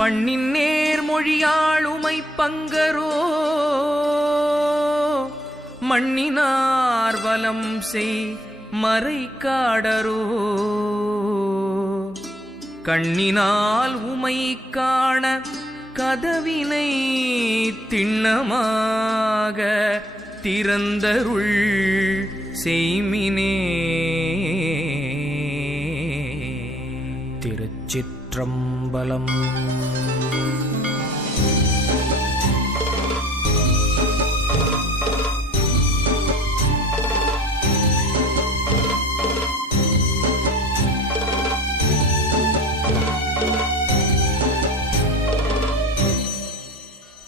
பண்ணின் நேர்மொழியாளுமை பங்கரோ? மண்ணினார் வலம் செய் மறை காடரோ கண்ணினால் உமை காண கதவினை திண்ணமாக திறந்தருள் செய்மினே. திருச்சிற்றம்பலம்.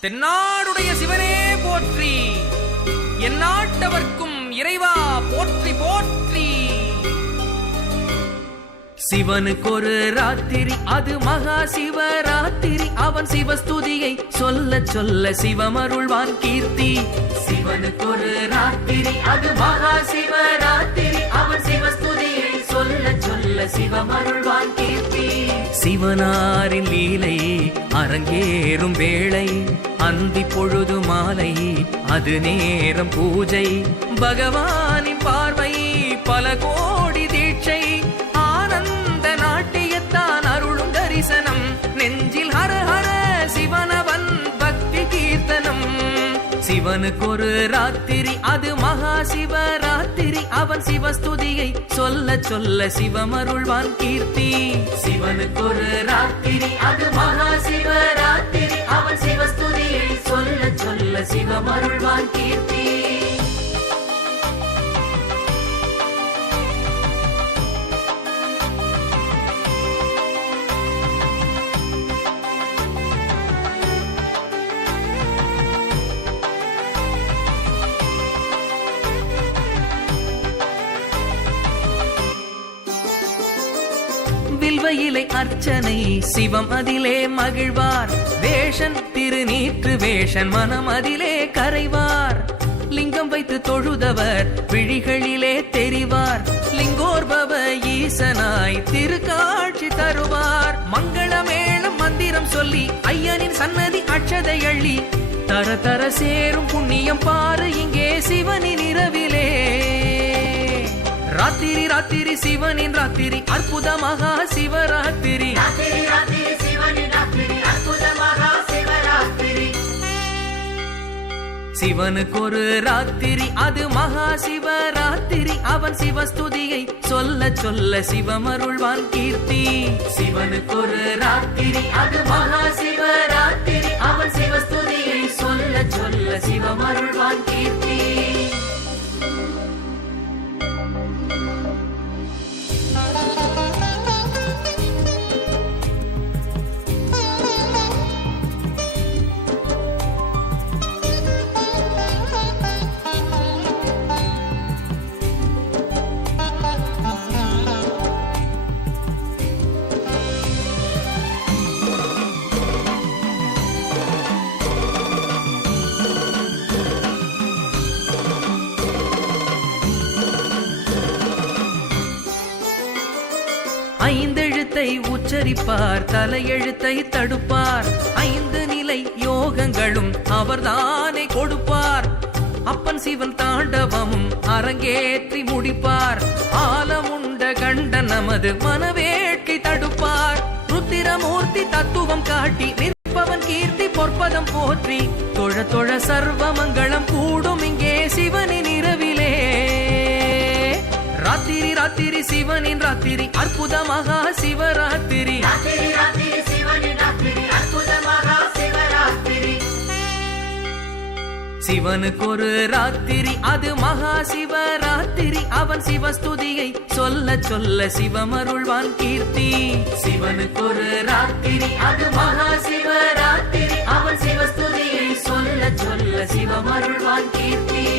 தென்னாடுடைய சிவனே போற்றி எந்நாட்டவர்க்கும் இறைவா சிவனுக்கு ஒரு ராத்திரி அது மகா சிவராத்திரி. அவன் சிவஸ்துதியை சொல்ல சொல்ல சிவமருள்வான் கீர்த்தி. சிவனுக்கொரு ராத்திரி அது மகா சிவராத்திரி. அவன் சிவஸ்துதியை சொல்ல சொல்ல சிவமருள்வான் கீர்த்தி. சிவனாரின் லீலை அரங்கேறும் வேளை அந்தி பொழுது மாலை அது நேரம் பூஜை. பகவானின் பார்வை பல கோ சிவனுக்கு ஒரு ராத்திரி அது மகா சிவராத்திரி அவன் சிவஸ்துதியை சொல்ல சொல்ல சிவமருள்வான் கீர்த்தி. சிவனுக்கொரு ராத்திரி அது மகா வில்வையிலை அர்ச்சனை சிவம் அதிலே மகிழ்வார். வேஷன் திருநீற்று வேஷன் மனம் அதிலே கரைவார். லிங்கம் வைத்து தொழுதவர் விழிகளிலே தெரிவார். லிங்கோர்பவ ஈசனாய் திருக்காட்சி தருவார். மங்களமேளம் மந்திரம் சொல்லி ஐயனின் சன்னதி அட்சதை அள்ளி. தர தர சேரும் புண்ணியம் பாரு இங்கே சிவனின் இரவிலே. ராத்திரி ராத்திரி சிவனின் ராத்திரி. ராத்திரி அற்புதமாக சிவராத்திரி. சிவனுக்கு ஒரு ராத்திரி அது மகா சிவராத்திரி. அவன் சிவஸ்துதியை சொல்ல சொல்ல சிவமருள்வான் கீர்த்தி. சிவனுக்கு ஒரு ராத்திரி அது மகா எழுத்தை உச்சரிப்பார் தலையெழுத்தை தடுப்பார். ஐந்து நிலை யோகங்களும் அவர்தானே கொடுப்பார். அப்பன் சிவன் தாண்டவமும் அரங்கேற்றி முடிப்பார். ஆலமுண்ட கண்ட நமது மனவேட்கை தடுப்பார். ருத்திரமூர்த்தி தத்துவம் காட்டி நிற்பவன் கீர்த்தி பொற்பதம் போற்றி. தொழ தொழ சர்வமங்கலம் கூடும் இங்கே ராத்திரி ராத்திரி சிவனின் ராத்திரி. ராத்திரி. அற்புதமாக சிவராத்திரி. சிவனுக்கு ஒரு ராத்திரி அது மகா சிவராத்திரி. அவன் சிவஸ்துதியை சொல்ல சொல்ல சிவமருள்வான் கீர்த்தி. சிவனுக்கு ஒரு ராத்திரி அது மகா சிவராத்திரி. அவன் சிவஸ்துதியை சொல்ல சொல்ல சிவமருள்வான் கீர்த்தி.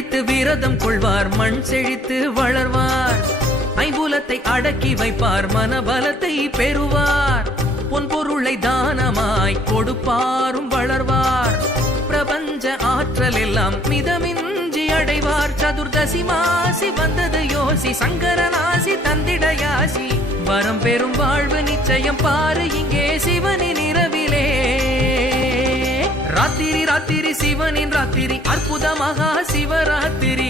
கண் விரதம் கொள்வார் மண் செழித்து வளர்வார். ஐம்புலத்தை அடக்கி வைப்பார் மனபலத்தை பெறுவார். பொன் பொருளை தானமாய் கொடுப்பாரும் வளர்வார். பிரபஞ்ச ஆற்றல் எல்லாம் மிதமின்றி அடைவார். சதுர்தசி மாசி வந்தது யோசி சங்கரநாசி தந்திடயாசி வரம் பெறும் வாழ்வு நிச்சயம் பாரு இங்கே சிவனி. ராத்திரி ராத்திரி சிவனின் ராத்திரி அற்புத மகா சிவராத்திரி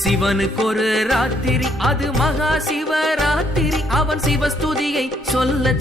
சிவனுக்கு ஒரு ராத்திரி அது மகா சிவராத்திரி. அவன் சிவஸ்துதியை சொல்ல